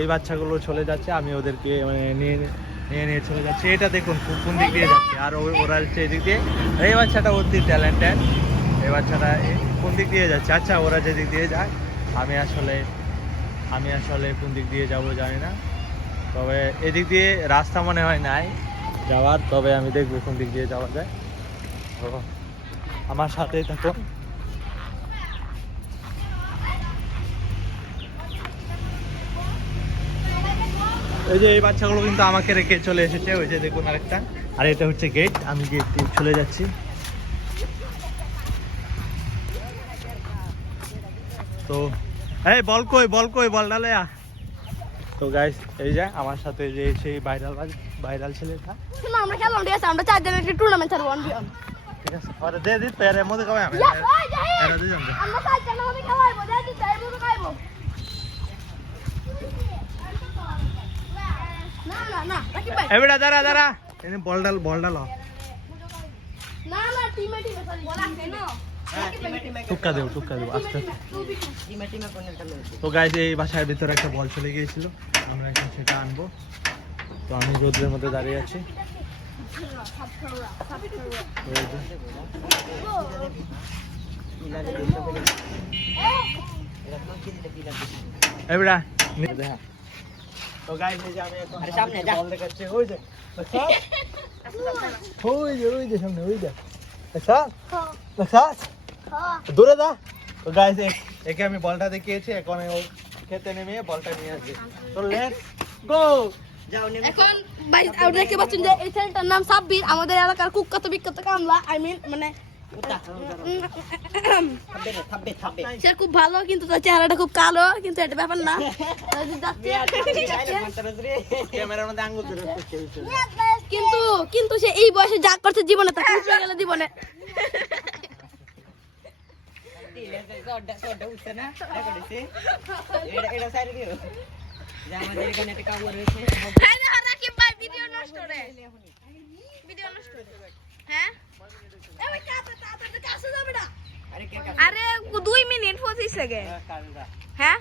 এই বাচ্চাগুলো চলে যাচ্ছে, আমি ওদেরকে মানে নিয়ে নিয়ে নিয়ে চলে যাচ্ছি। এটা দেখুন কোন- দিক দিয়ে যাচ্ছে? আর ওরা হচ্ছে এদিক দিয়ে। এই বাচ্চাটা অতি ট্যালেন্টেড এই বাচ্চাটা কোন দিক দিয়ে যাচ্ছে? আচ্ছা ওরা যে দিক দিয়ে যায়, আমি আসলে আমি আসলে কোন দিক দিয়ে যাব জানি না। তবে এদিক দিয়ে রাস্তা মনে হয় নাই যাওয়ার, তবে আমি দেখব কোন দিক দিয়ে যাওয়া যায়। তো আমার সাথেই থাকো এই যে এই বাচ্চাগুলো কিন্তু আমাকে রেখে চলে এসেছে ওই যে দেখুন আরেকটা। আর এটা হচ্ছে গেট আমি গেট দিয়ে চলে যাচ্ছি। তো এই বল কই বল কই বল ডালে তো গাইস এই যে আমার সাথে যে সেই ভাইরাল ভাইরাল ছেলেটা আমরা খেললাম ঠিক আছে আমরা চারজন একটা টুর্নামেন্ট ছাড়বো ঠিক আছে আরে দে দিত এর মধ্যে কবে আমি দে। আমরা চারজন মধ্যে খেলাইবো দেখ দিতে এর মধ্যে খাইবো না না না রাকিব ভাই। এই বেটা দাঁড়া দাঁড়া। এনে বল ডাল বল ডাল না না টিমে টিমে সরি বলা কেন টুক্কা দেবো টুক্কা দেবো আস্তে আস্তে। তো গাইজ এই বাসার ভিতরে একটা বল চলে গিয়েছিল। আমরা এখন সেটা আনব। তো আমি রোদ্রের মধ্যে দাঁড়িয়ে আছি। দেখা। তো guys, এই যে আমি এখন সামনে যা। বল দেখাচ্ছি, ওই যে। দেখছ? ওই যে, ওই যে সামনে, ওই যে। দেখছ? দেখছস? দূরে যা তো গাইস একে আমি বলটা দেখিয়েছি এখন ও খেতে নেমে বলটা নিয়ে আসবে তো লেটস গো যাও নেমে এখন ভাই আপনি দেখতে পাচ্ছেন যে এই ছেলেটার নাম সাব্বির আমাদের এলাকার কুখ্যাত বিখ্যাত কামলা আই মিন মানে সে খুব ভালো কিন্তু তার চেহারাটা খুব কালো কিন্তু এটা ব্যাপার না। যাচ্ছে। ক্যামেরার মধ্যে আঙ্গুল ধরে খেলছে কিন্তু কিন্তু সে এই বয়সে যা করছে জীবনে তাকে উঠে গেলে জীবনে। ভিডিও নষ্ট হ্যাঁ? আরে দুই মিনিট পঁচিশ সেকেন্ড। হ্যাঁ